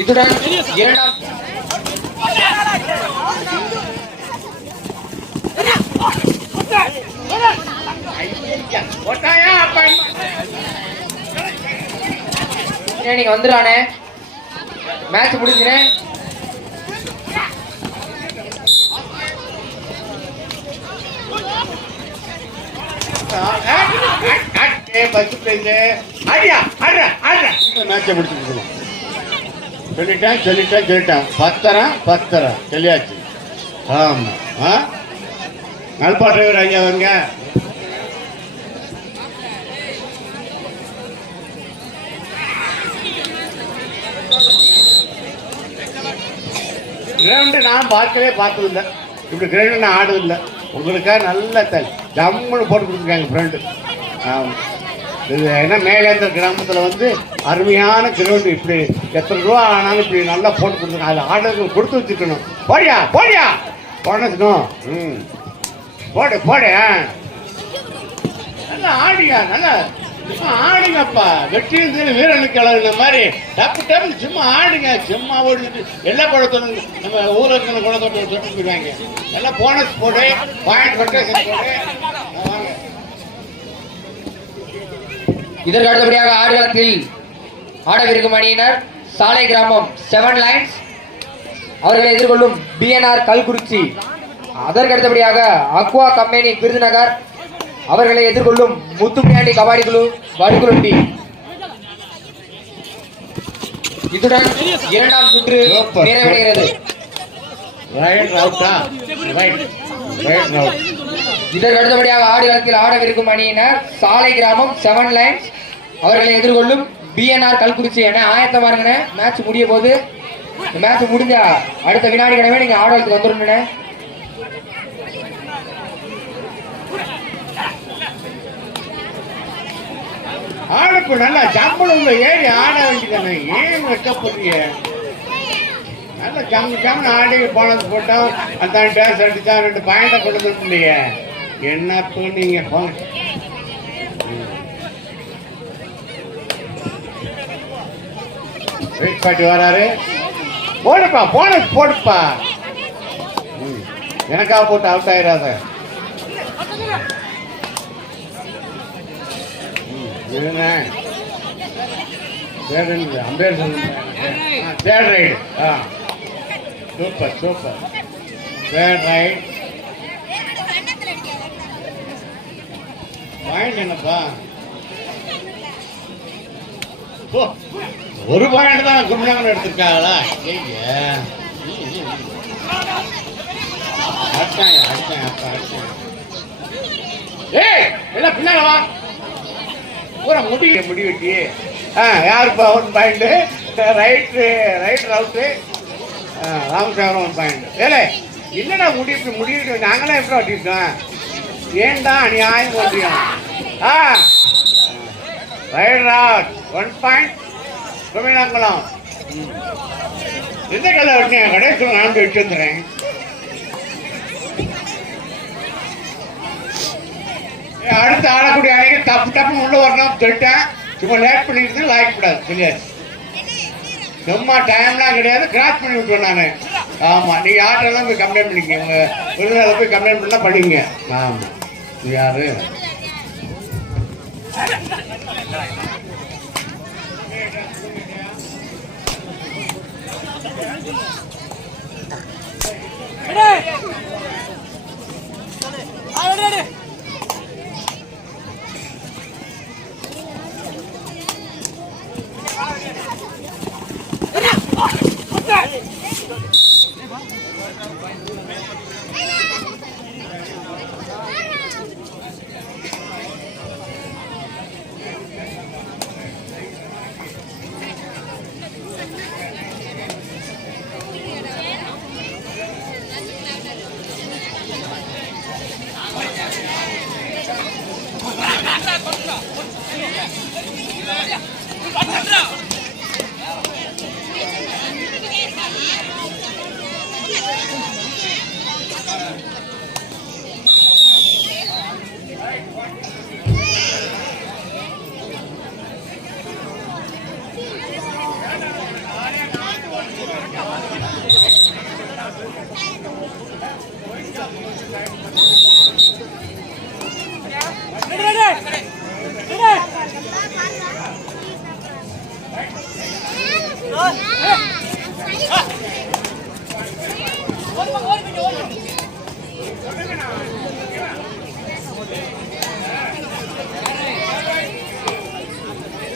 இத்துடன் இரண்டாம் நீங்க வந்துடானே மேட்ச் முடிஞ்சுனே. சொல்லிட்டேன் 10 சொல்லியாச்சு. ஆமா நல்பா டிரைவர் ஐயா வருங்க. கிரவுண்டு நான் பார்த்ததில்லை. இப்படி கிரவுண்டு நான் ஆடுதில்லை. உங்களுக்காக நல்ல ஜம்முன்னு போட்டு கொடுத்துருக்காங்க ஃப்ரெண்டு. இது ஏன்னா மேலேந்திர கிராமத்தில் வந்து அருமையான கிரவுண்டு. இப்படி எத்தனை ரூபா ஆனாலும் இப்படி நல்லா போட்டு கொடுத்துருக்காங்க. அது ஆர்டருக்கு கொடுத்து வச்சுக்கணும். போடியா போடணும். போடு நல்லா ஆடியா, நல்லா சும்மா ஆடுங்கப்பா. வெற்றியும் வீரனுக்கு கிளவுன மாதிரி டப்பு சும்மா ஆடுங்க. சும்மா ஓடிட்டு எல்லா குளத்தோடும் நம்ம ஊரில் இருக்கிற குளத்தோட்ட சொல்லிட்டு போயிடுவாங்க. எல்லாம் போனஸ் போடு, பாயிண்ட் ரொட்டேஷன் போடு. இதற்கு அடுத்தபடியாக ஆடுகளத்தில் ஆடவிருக்கும் அணியினர் சாலை கிராமம் 7 லைன்ஸ் அவர்களை எதிர்கொள்ளும் பிஎன்ஆர் கல்குறிச்சி. அதற்கு அடுத்தபடியாக அக்வா கம்பெனி விருதுநகர் அவர்களை எதிர்கொள்ளும் முத்துப்பிராண்டி கபாடி குழு வடுகுலட்டி. இத்துடன் இரண்டாம் சுற்று நிறைவடைகிறது. இதற்கு அடுத்தபடியாக ஆடுகளத்தில் ஆடவிருக்கும் அணியினர் சாலை கிராமம் 7 லைன்ஸ் அவர்களை எதிர்கொள்ளும் பிஎன்ஆர் கல்குறிச்சி. என ஆயத்த பாருங்க, மேட்ச் முடிய போது. மேட்ச் முடிஞ்சா அடுத்த வினாடி கிடமே நீங்க ஆடுகளத்துக்கு வந்துடணும். ஆடுப்பு நல்லா ஜம்பளம் ஏறி ஆட வேண்டியதானே. ஏன் வைக்கப்படுறீங்க? நல்லா ஜம்மு ஆடி போனது போட்டோம். அந்த டேஸ் அடிச்சா 2 பாயிண்டை கொண்டு வந்துட்டீங்க. என்ன நீங்க வெயிட் பாட்டி வராரு. போடுப்பா, போனஸ் போடுப்பா. எனக்காக போட்டு அவுட் ஆயிடாத. அம்பேர் third raid. Super third right. Point என்னப்பா? ஒரு பாயிண்ட் தான் குருநாகன் எடுத்திருக்காங்களா? ஏய் எல்லாம் பின்னால வா. பூரா முடி வெட்டி. யாருப்பா 1 point? Right out. Ramasagaram 1 point. ஏலே இல்லைடா முடிவு நாங்களாம் எப்படி வட்டிருக்கோம்? ஏன்டா அநியாயம் பண்ணுறோம்? Right out 1 point. குமிழாங்குளம் எந்த கல்ல வெட்டினேன்? கடைசியில் நான் வெட்டி வந்துடுறேன். அடுத்து ஆடக்கூடிய அன்னைக்கு தப்பு உள்ள வரணும் சொல்லிட்டேன். சும்மா லேட் பண்ணிட்டு லாய்க்கப்படாது சொல்லியாச்சு. சும்மா டைம்லாம் கிடையாது, கிராஸ் பண்ணி விட்டுருவேன் நான். ஆமாம், நீங்கள் யார்ட்டெல்லாம் போய் கம்ப்ளைண்ட் பண்ணிக்க. உங்கள் விருதுநகரில் போய் கம்ப்ளைண்ட் பண்ணால் படிங்க. ஆமாம், யாரு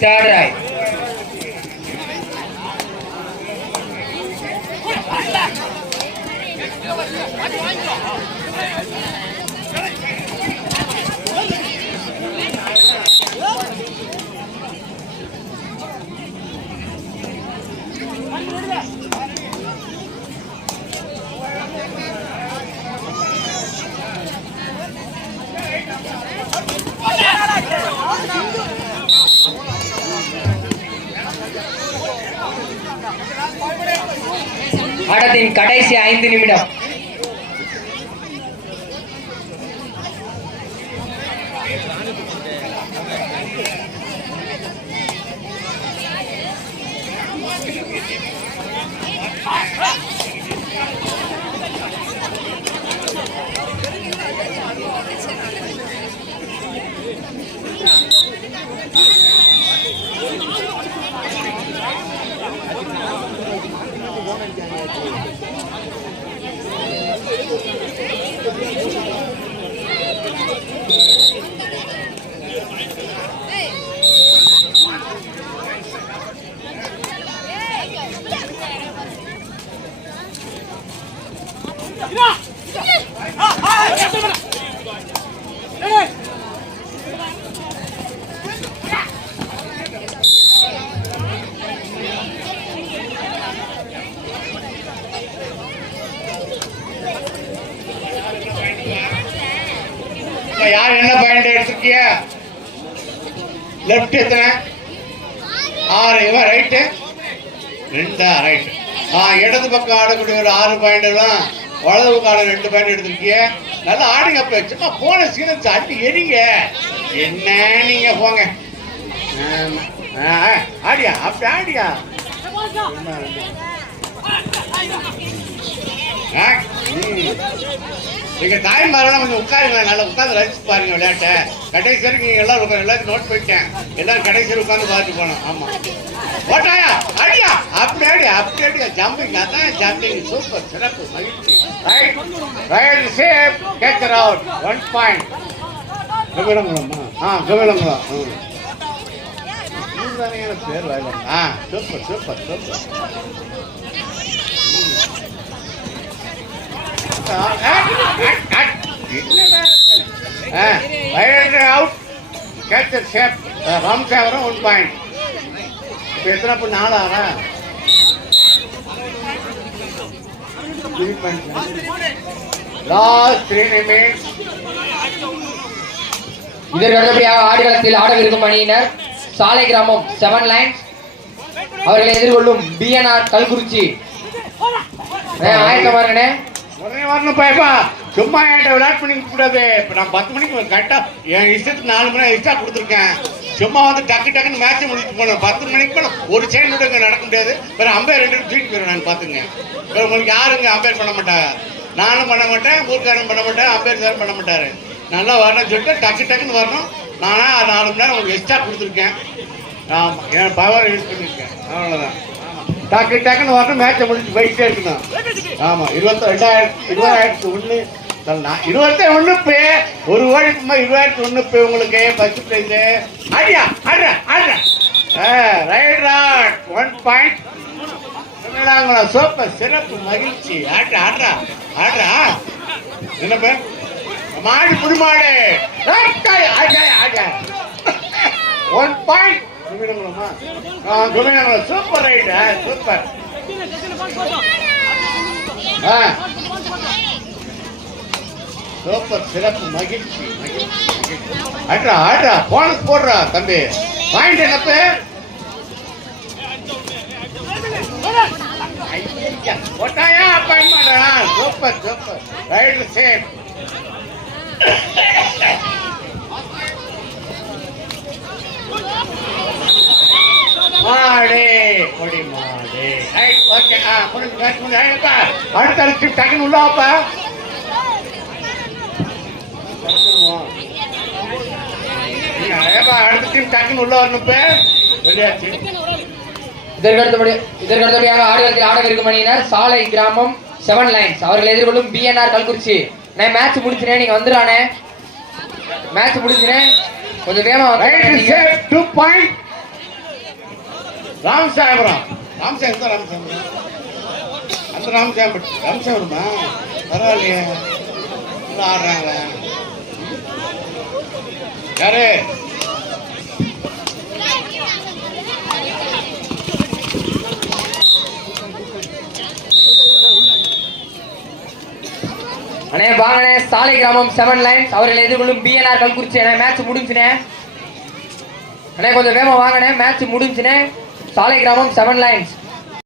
Third right. ஆட்டத்தின் கடைசி 5 நிமிடம். யார் என்ன பாயிண்ட் எடுத்துருக்கிய? லெஃப்ட் எத்தனை? 6. இவன் ரைட்டு 2. ரைட். இடது பக்கம் ஆடக்கூடிய ஒரு 6 பாயிண்ட், வலது பக்கம் ஆட 2 பாயிண்ட் எடுத்திருக்கிய. நல்லா ஆடுங்க. அப்ப சும்மா போன சீனத்தை அடி எரிங்க. என்ன நீங்க போங்க. ஆடியா அப்படி ஆடியா. நீங்க தாய்மாரெல்லாம் கொஞ்சம் உட்காருங்களேன். நல்லா உட்காந்து ரசிச்சு பாருங்க விளையாட்ட. கடைசி வரைக்கும் நீங்க எல்லாரும் நோட் போயிட்டேன். எல்லாரும் கடைசி உட்காந்து பார்த்து போனோம். ஆமா ஓட்டாயா அடியா அப்படி ஆடியா அப்படி ஆடியா. ஜம்பிங் அதான் ஜம்பிங். சூப்பர், சிறப்பு, மகிழ்ச்சி. Right right safe catcher out. 1 point. Kavizhankulam. Kavizhankulam. பேர் வாயில. Super super super. Out. Catcher safe. Ramsevaram 1 point. இப்போ எத்தனை பண்ண 4 ஆறா? லாஸ்ட் 3 நிமிஷம். இதற்கு அடுத்தபடியாக ஆடுகளத்தில் ஆடவிருக்கும் அணியினர் சாலை கிராமம் 7 லைன்ஸ். அவர்களை எதிர்கொள்ளும் பிஎன்ஆர் கல்குறிச்சி. ஆயத்தமாருங்கண்ணே. உடனே வரணும் பாய்ப்பா. சும்மா என்கிட்ட விளையாட் பண்ணிக்க கூடாது. இப்போ நான் 10 மணிக்கு கரெக்டாக என் இஷ்டத்துக்கு 4 மணி எக்ஸ்ட்ரா கொடுத்துருக்கேன். சும்மா வந்து டக்குன்னு மேட்ச் முடிச்சு போனோம். 10 மணிக்கு போனோம். ஒரு செகண்ட் கூட இங்கே நடக்க முடியாது. வேறு அம்பையர் 2 தூக்கி போயிடும். நான் பார்த்துங்க. வேறு உங்களுக்கு யாருங்க அம்பையர் பண்ண மாட்டாங்க. நானும் பண்ண மாட்டேன், ஊருக்காரன் பண்ண மாட்டேன், அம்பையர் சார் பண்ண மாட்டார். நல்லா வரணும்னு சொல்லிட்டு டக்குன்னு வரணும். நானாக 4 மணி நேரம் உங்களுக்கு எக்ஸ்ட்ரா கொடுத்துருக்கேன். ஆமாம், என் பவர் யூஸ் பண்ணியிருக்கேன். அவ்வளோதான். டக்குன்னு வரணும். மேட்சை முடிச்சு போயிட்டே இருக்கணும். ஆமாம், 2001 21 ஒரு ஓடிக்குமா 2001 உங்களுக்கு ஃபர்ஸ்ட் பிரைஸ். ஆடியா ஆடுற ஆடுற. Right rod 1 point. சூப்பர், சிறப்பு, மகிழ்ச்சி. ஆடுற ஆடுறா ஆடுறா. என்ன பேர்? மாடு புடிமாடு. 1 point. Super right. Super. Super, சிறப்பு, மகிழ்ச்சி. ஆடுறா ஆடுறா. போனஸ் போடுறா தம்பி. பாயிண்ட் என்னப்ப? போட்டாயா பாயிண்ட் மாட்டா. Super super. Right safe. மாடே கொடி மாடே. ஓகே. அடுத்த டக்குன்னு உள்ளாப்பா. அடுத்த டீம் டக்குன்னு உள்ள வரணும். வெளியாச்சு. இதற்கடுத்தபடியாக ஆடுகளத்தில் ஆடவிருக்கும் அணியினர் சாலை கிராமம் 7 லைன்ஸ் அவர்களை எதிர்கொள்ளும் பிஎன்ஆர் கல்குறிச்சி. நான் மேட்ச் முடிச்சினேன், நீங்க வந்துடானே. மேட்ச் முடிச்சினேன், கொஞ்சம் வேகமா ரைட் சேவ் 2 பாயிண்ட். ராமசாயபுரம் அந்த ராமசாயபுரமா பரவாயில்லையே ஆடுறாங்க யாரு அண்ணே வாங்கண்ணே. சாலை கிராமம் 7 லைன்ஸ் அவர்களை எதிர்கொள்ளும் பிஎன்ஆர் கல்குறிச்சி. மேட்ச் முடிஞ்சுனே அண்ணே, கொஞ்சம் வேகமா வாங்கண்ணே. மேட்ச் முடிஞ்சுனே. சாலை கிராமம் 7 லைன்ஸ்